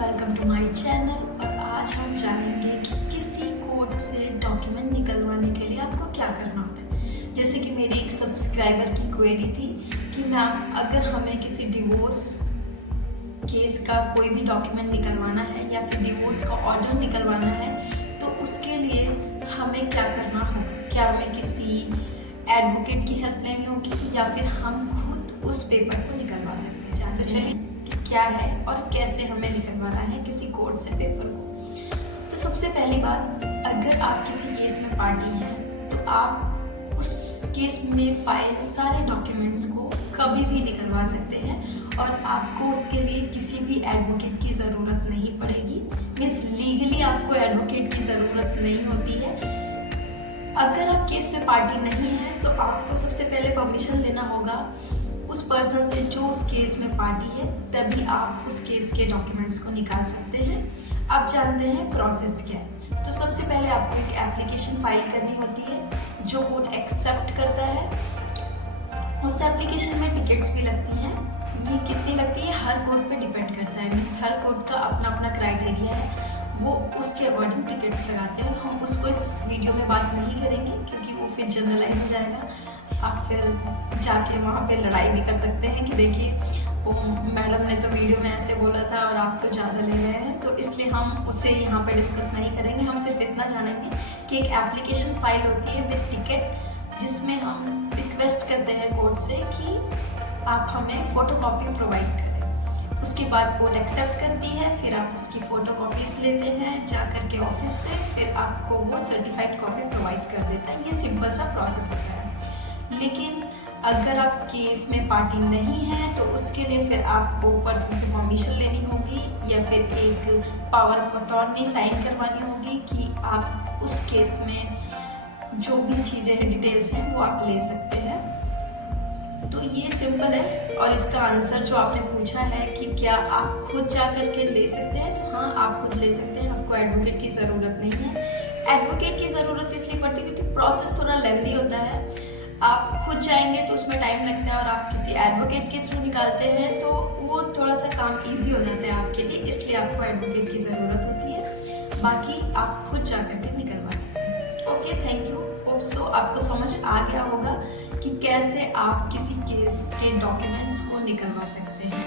Welcome to my channel. और आज हम जानेंगे कि किसी कोर्ट से डॉक्यूमेंट निकलवाने के लिए आपको क्या करना होता है। जैसे कि मेरी एक सब्सक्राइबर की क्वेरी थी कि मैम अगर हमें किसी डिवोर्स केस का कोई भी डॉक्यूमेंट निकलवाना है या फिर डिवोर्स का ऑर्डर निकलवाना है तो उसके लिए हमें क्या करना होगा। क्या हमें किसी एडवोकेट की हेल्प लेनी होगी या फिर हम खुद उस पेपर को निकलवा सकते हैं। तो चलिए कि क्या है और कैसे हमें निकलवाना है किसी कोर्ट से पेपर को। तो सबसे पहली बात, अगर आप किसी केस में पार्टी हैं तो आप उस केस में फाइल सारे डॉक्यूमेंट्स को कभी भी निकलवा सकते हैं और आपको उसके लिए किसी भी एडवोकेट की ज़रूरत नहीं पड़ेगी। मीन्स लीगली आपको एडवोकेट की ज़रूरत नहीं होती है। अगर आप केस में पार्टी नहीं है तो आपको सबसे पहले परमिशन लेना होगा उस पर्सन से जो उस केस में पार्टी है, तभी आप उस केस के डॉक्यूमेंट्स को निकाल सकते हैं। आप जानते हैं प्रोसेस क्या है। तो सबसे पहले आपको एक एप्लीकेशन फाइल करनी होती है जो कोर्ट एक्सेप्ट करता है। उस एप्लीकेशन में टिकट्स भी लगती हैं। ये कितनी लगती है हर कोर्ट पे डिपेंड करता है। मीन्स हर कोर्ट का अपना अपना क्राइटेरिया है, वो उसके अकॉर्डिंग टिकट्स लगाते हैं। तो हम उसको इस वीडियो में बात नहीं करेंगे क्योंकि वो फिर जनरलाइज हो जाएगा। आप फिर जाके वहाँ पे लड़ाई भी कर सकते हैं कि देखिए वो मैडम ने तो वीडियो में ऐसे बोला था और आप तो ज़्यादा ले रहे हैं। तो इसलिए हम उसे यहाँ पे डिस्कस नहीं करेंगे। हम सिर्फ इतना जानेंगे कि एक एप्लीकेशन फाइल होती है विद टिकट, जिसमें हम रिक्वेस्ट करते हैं कोर्ट से कि आप हमें फ़ोटोकॉपी प्रोवाइड करें। उसके बाद कोर्ट एक्सेप्ट करती है, फिर आप उसकी फ़ोटोकॉपीज लेते हैं जा कर के ऑफिस से, फिर आपको वो सर्टिफाइड कॉपी प्रोवाइड कर देता है। ये सिंपल सा प्रोसेस होता है। लेकिन अगर आप केस में पार्टी नहीं है तो उसके लिए फिर आपको पर्सन से परमिशन लेनी होगी या फिर एक पावर ऑफ अटॉर्नी साइन करवानी होगी कि आप उस केस में जो भी चीज़ें हैं, डिटेल्स हैं, वो आप ले सकते हैं। तो ये सिंपल है। और इसका आंसर जो आपने पूछा है कि क्या आप खुद जा कर के ले सकते हैं, तो हाँ, आप खुद ले सकते हैं। आपको एडवोकेट की ज़रूरत नहीं है। एडवोकेट की ज़रूरत इसलिए पड़ती है क्योंकि प्रोसेस थोड़ा लेंदी होता है। आप खुद जाएंगे तो उसमें टाइम लगता है और आप किसी एडवोकेट के थ्रू निकालते हैं तो वो थोड़ा सा काम इजी हो जाता है आपके लिए, इसलिए आपको एडवोकेट की ज़रूरत होती है। बाकी आप खुद जा कर के निकलवा सकते हैं। Okay, thank you. Hope so आपको समझ आ गया होगा कि कैसे आप किसी केस के डॉक्यूमेंट्स को निकलवा सकते हैं।